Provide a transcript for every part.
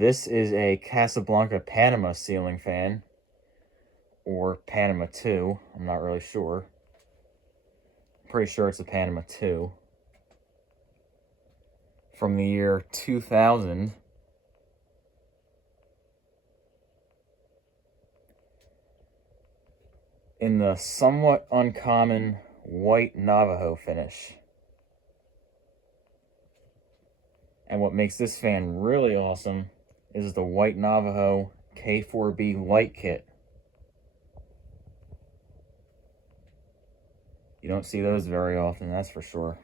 This is a Casablanca Panama ceiling fan, or Panama 2, I'm not really sure. I'm pretty sure it's a Panama 2. From the year 2000. In the somewhat uncommon white Navajo finish. And what makes this fan really awesome is the white Navajo K4B light kit. You don't see those very often, that's for sure.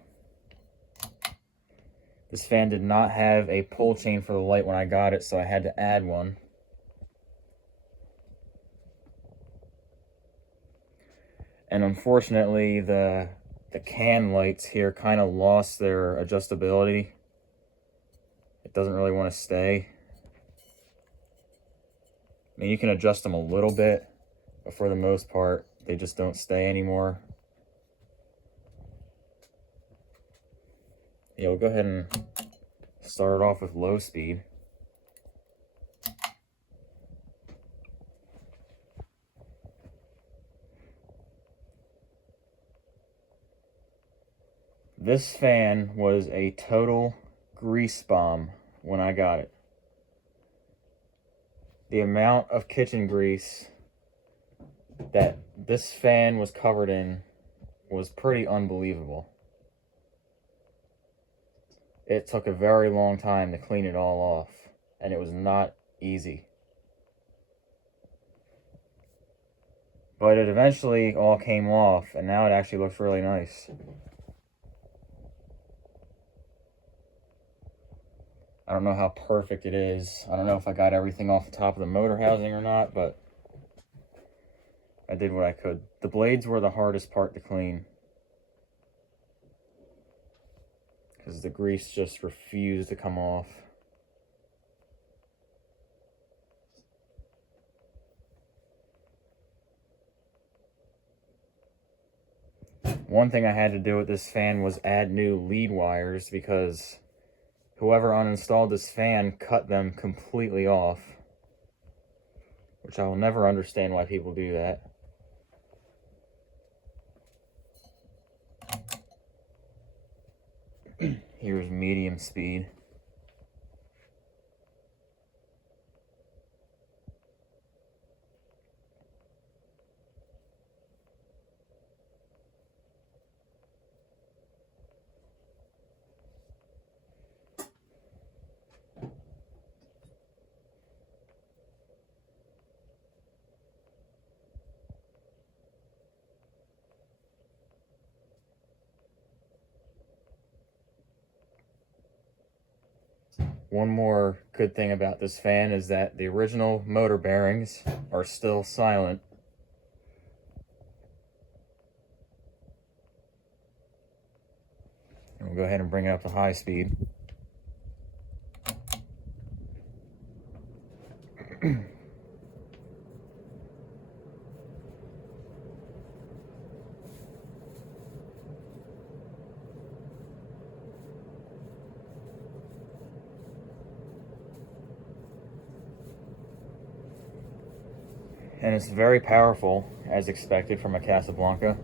This fan did not have a pull chain for the light when I got it, so I had to add one. And unfortunately, the can lights here kind of lost their adjustability. It doesn't really want to stay. I mean, you can adjust them a little bit, but for the most part, they just don't stay anymore. Yeah, we'll go ahead and start it off with low speed. This fan was a total grease bomb when I got it. The amount of kitchen grease that this fan was covered in was pretty unbelievable. It took a very long time to clean it all off, and it was not easy. But it eventually all came off, and now it actually looks really nice. I don't know how perfect it is. I don't know if I got everything off the top of the motor housing or not, but I did what I could. The blades were the hardest part to clean, because the grease just refused to come off. One thing I had to do with this fan was add new lead wires, because whoever uninstalled this fan cut them completely off, which I will never understand why people do that. Here's medium speed. One more good thing about this fan is that the original motor bearings are still silent. And we'll go ahead and bring it up to high speed. And it's very powerful, as expected from a Casablanca.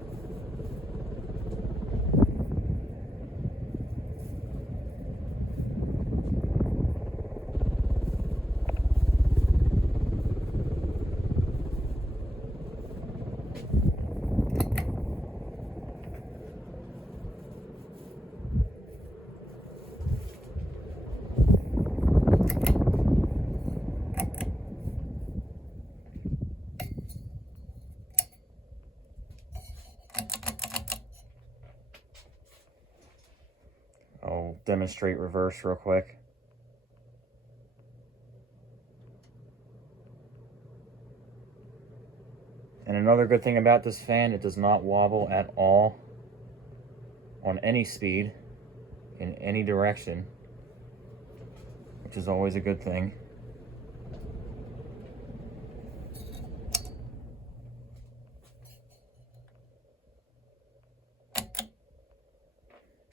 I'll demonstrate reverse real quick. And another good thing about this fan, it does not wobble at all on any speed, in any direction, which is always a good thing.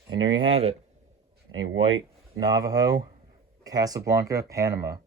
And there you have it. A white Navajo Casablanca Panama.